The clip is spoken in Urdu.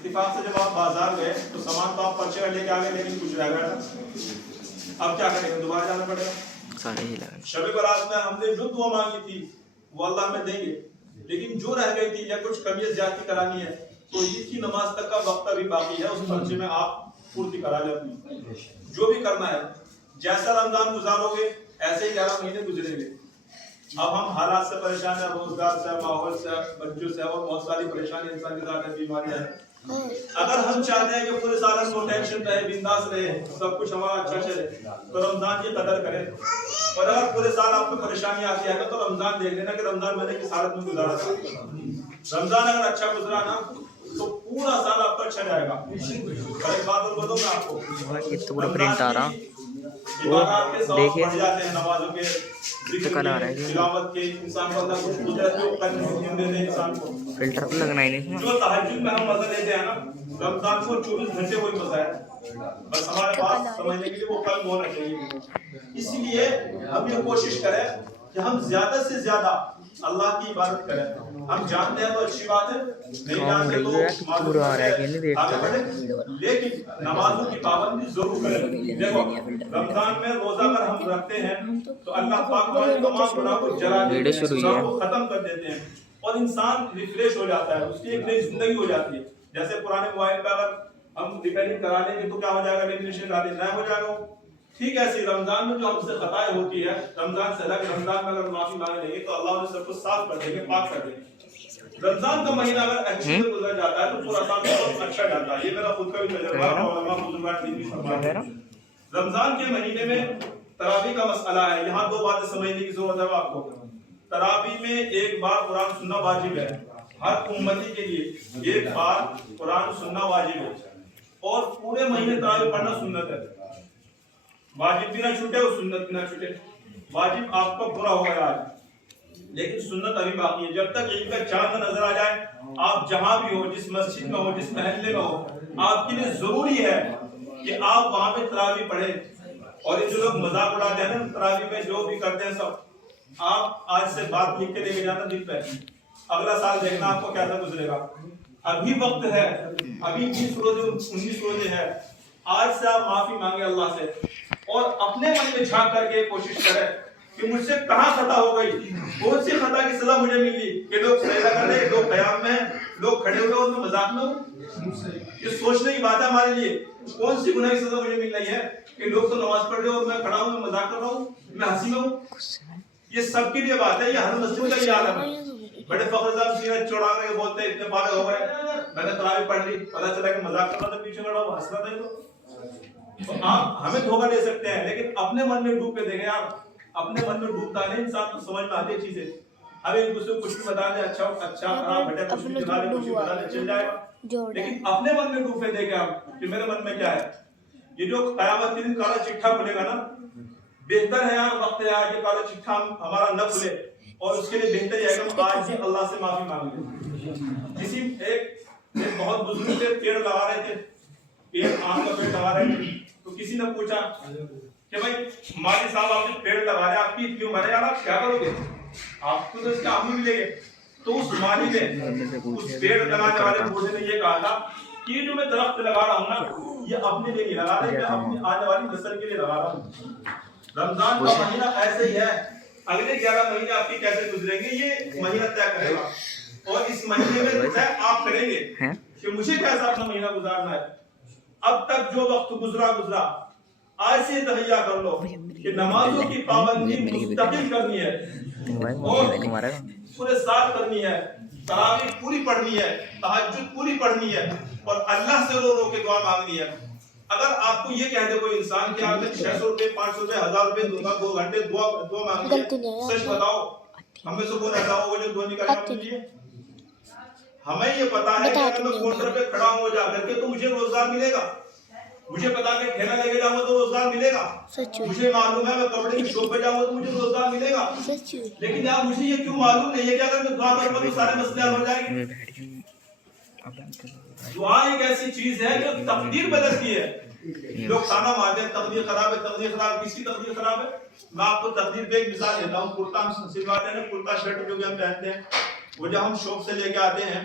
اتفاق سے جب آپ بازار گئے تو سامان تو آپ پرچے لے کے آ گئے لیکن کچھ رہ گیا تھا، اب کیا کریں گے؟ دوبارہ جانا پڑے گا۔ شب برات میں ہم نے جو دعا مانگی تھی وہ اللہ ہمیں دیں گے، لیکن جو رہ گئی تھی یا کچھ کمی زیادتی کرانی ہے تو عید کی نماز تک کا وقت ابھی باقی ہے، اس پرچے میں آپ پورتی کرا لیں اپنی، جو بھی کرنا ہے۔ جیسا رمضان گزارو گے ایسے ہی 11 مہینے گزریں گے۔ اب ہم حالات سے پریشان ہیں، روزگار سے، ماحول سے، بچوں سے، اور بہت ساری پریشانی انسان کے ساتھ ہے، بیماریاں ہیں۔ اگر ہم چاہتے ہیں کہ پورے سال ہم کو ٹینشن رہے، بنداس رہے، سب کچھ ہمارا اچھا چلے تو رمضان کی قدر کریں، اور اگر پورے سال آپ کو پریشانی آتی ہے تو رمضان دیکھ لینا کہ رمضان میں نے کس حالت میں گزارا تھا۔ رمضان اگر اچھا گزرا نا تو پورا سال آپ کا اچھا جائے گا۔ اور ایک بات اور بتاؤں میں آپ کو، یہ تو پورا پرنٹ آ رہا، عبادات کے ثواب دیکھیے بڑھ جاتے ہیں، نمازوں کے، ذکر کے، تلاوت کے، انسان کو اللہ کو قدرت کے اوپر نعمت دے دے انسان کو۔ فلٹر پہ لگنا ہی نہیں، جو تہجد میں ہم مزہ لیتے ہیں نا، رمضان کو 24 گھنٹے وہی مزہ ہے، بس ہمارے پاس سمجھنے کے لیے وہ قلب ہونا چاہیے۔ اسی لیے ہم یہ کوشش کریں کہ ہم زیادہ سے زیادہ اللہ کی عبادت کریں۔ ہم جانتے ہیں تو اچھی بات ہے، نہیں جانتے تو معذور ہے، آگے بڑھیں، لیکن نمازوں کی پابندی ضرور کریں۔ دیکھو رمضان میں روزہ اگر ہم رکھتے ہیں تو اللہ پاک ہمارے تمام گناہ کو جلا دیتے ہیں، گناہ کو ختم کر دیتے ہیں، اور انسان ریفریش ہو جاتا ہے، اس کی ایک نئی زندگی ہو جاتی ہے۔ جیسے پرانے موبائل کا اگر ہم ریپیئرنگ کرا لیں گے تو کیا ہو جائے گا؟ لیمینیشن ڈال دیں، نیا ہو جائے گا۔ ٹھیک ہے، ایسے رمضان میں جو ہم سے خطائیں ہوتی ہے، رمضان سے الگ، رمضان میں اگر معافی مانگے لیں گے تو اللہ انہیں سب کو صاف کر دیں گے، پاک کر دیں گے۔ رمضان کا مہینہ اگر اچھے سے گزر جاتا ہے تو پورا سال بہت اچھا جاتا ہے۔ یہ میرا خود کا بھی تجربہ ہے، علماء بزرگان نے بھی فرمایا ہے۔ رمضان کے مہینے میں تراویح کا مسئلہ ہے، یہاں دو باتیں سمجھنے کی ضرورت ہے آپ کو۔ تراویح میں ایک بار قرآن سننا واجب ہے، ہر امتی کے لیے ایک بار قرآن سننا واجب ہے، اور پورے مہینے تراویح پڑھنا سنت ہے۔ واجب بھی نہ چھوٹے اور سنت بھی نہ چھوٹے۔ واجب آپ کا پورا ہو گیا آج، لیکن سنت ابھی باقی ہے۔ جب تک عید کا چاند نظر آ جائے، آپ جہاں بھی ہو، جس مسجد میں ہو، جس محلے میں ہو، آپ کے لیے ضروری ہے کہ آپ وہاں پہ تراویح پڑھیں۔ اور یہ جو لوگ مذاق اڑاتے ہیں نا تراویح میں، جو بھی کرتے ہیں سب، آپ آج سے بات لکھ کے لے کے جانا دل پہ، اگلا سال دیکھنا آپ کو کیسا گزرے گا۔ ابھی وقت ہے، ابھی 20 روزے 19 روزے ہے، آج سے آپ معافی مانگے اللہ سے، اور اپنے من میں جھانک کر کے کوشش کریں کہ مجھ سے کہاں خطا ہو گئی، کون سی خطا کی سزا مجھے ملی کہ لوگ سجدہ کر رہے، لوگ قیام میں، لوگ کھڑے ہوئے اور میں مذاق میں ہوں۔ یہ سوچنے کی بات ہے ہمارے لیے، کون سی گناہ کی سزا مجھے مل رہی ہے کہ لوگ تو نماز پڑھ رہے اور میں کھڑا ہوں، میں مذاق کر رہا ہوں، میں ہنسی میں ہوں۔ یہ سب کے لیے بات ہے، یہ ہر مسجد کا یہ عالم ہے۔ بڑے فخر صاحب سیرت چوڑا کر کے بولتے ہیں اتنے پاگل ہو گئے، میں نے تراویح پڑھ لی، پتہ چلا کہ مذاق کر رہا تھا، پیچھے کھڑا ہوا ہنس رہا تھا۔ تو آپ ہمیں دھوکہ دے سکتے ہیں، لیکن اپنے من میں ڈوب کے دیکھیں آپ، اپنے من میں ڈوبتا نہیں انسان تو سمجھ میں آتی ہے چیزیں۔ اب ایک دوسرے کو کچھ بھی بتا دیں، اچھا خراب بیٹا کچھ بھی بتا دیں، کچھ بھی بتا دیں، چل جائے گا، لیکن اپنے من میں ڈوب کے دیکھیں آپ کہ میرے من میں کیا ہے۔ یہ جو قیامت کے دن کالا چٹھا کھلے گا نا، بہتر ہے یار، وقت ہے آج کہ کالا چٹھا ہمارا نہ کھلے، اور اس کے لیے بہتر یہ ہے کہ ہم آج ہی اللہ سے معافی مانگ لیں۔ کسی ایک بہت بزرگ تھے، پیڑ لگا رہے تھے، پیڑ آم کا پیڑ لگا رہے تھے، تو کسی نے پوچھا کہ بھائی مالی صاحب آپ نے پیڑ لگا رہے، آپ کی اتنی عمر ہے یار، آپ کیا کرو گے؟ آپ کو تو اس کے آم بھی ملیں گے۔ تو اس مالی نے، اس پیڑ لگانے والے بوڑھے نے یہ کہا تھا کہ یہ جو میں درخت لگا رہا ہوں نا، یہ اپنے لیے نہیں لگا رہا، میں اپنی آنے والی نسل کے لیے لگا رہا ہوں۔ رمضان کا مہینہ ایسے ہی ہے، اگلے 11 مہینے آپ کے کیسے گزریں گے یہ مہینہ طے کرے گا، اور اس مہینے میں طے آپ کریں گے کہ مجھے کیسا اپنا مہینہ گزارنا ہے۔ اب تک جو وقت گزرا، آج سے تہیا کر لو کہ نمازوں کی پابندی مستقل کرنی ہے، اور پورے سال کرنی ہے، تراویح پوری پڑھنی ہے، تہجد پوری پڑھنی ہے، اور اللہ سے رو رو کے دعا مانگنی ہے۔ اگر آپ کو یہ کہہ دے کوئی انسان کہ آپ نے 600 روپے 500 روپے 1000 روپے دوں گا 2 گھنٹے دعا مانگنی ہے، سچ بتاؤ ہمیں سے کون ایسا ہوگا جو دعا نہیں کرے گا اپنے لیے؟ ہمیں یہ پتا ہے کہ اگر میں کاؤنٹر پہ کھڑا ہوں جا کر کے تو مجھے روزگار ملے گا، مجھے پتا کہ ٹھیلا لے کے جاؤں گا تو روزگار ملے گا، مجھے معلوم ہے میں کپڑے کی شاپ پہ جاؤں گا تو مجھے روزگار ملے گا، لیکن یار مجھے یہ کیوں معلوم نہیں ہے کہ اگر میں دعا کروں گا تو سارے مسئلے حل ہو جائیں گے؟ دعا ایک ایسی چیز ہے جو تقدیر بدلتی ہے۔ لوگ کھانا مارتے ہیں تقدیر خراب ہے، تقدیر خراب، کس کی تقدیر خراب ہے؟ میں آپ کو تقدیر پہ ایک مثال دیتا ہوں۔ کرتا ہم سلواتے ہیں نا، کرتا شرٹ جو بھی ہم پہنتے ہیں، وہ جب ہم شاپ سے لے کے آتے ہیں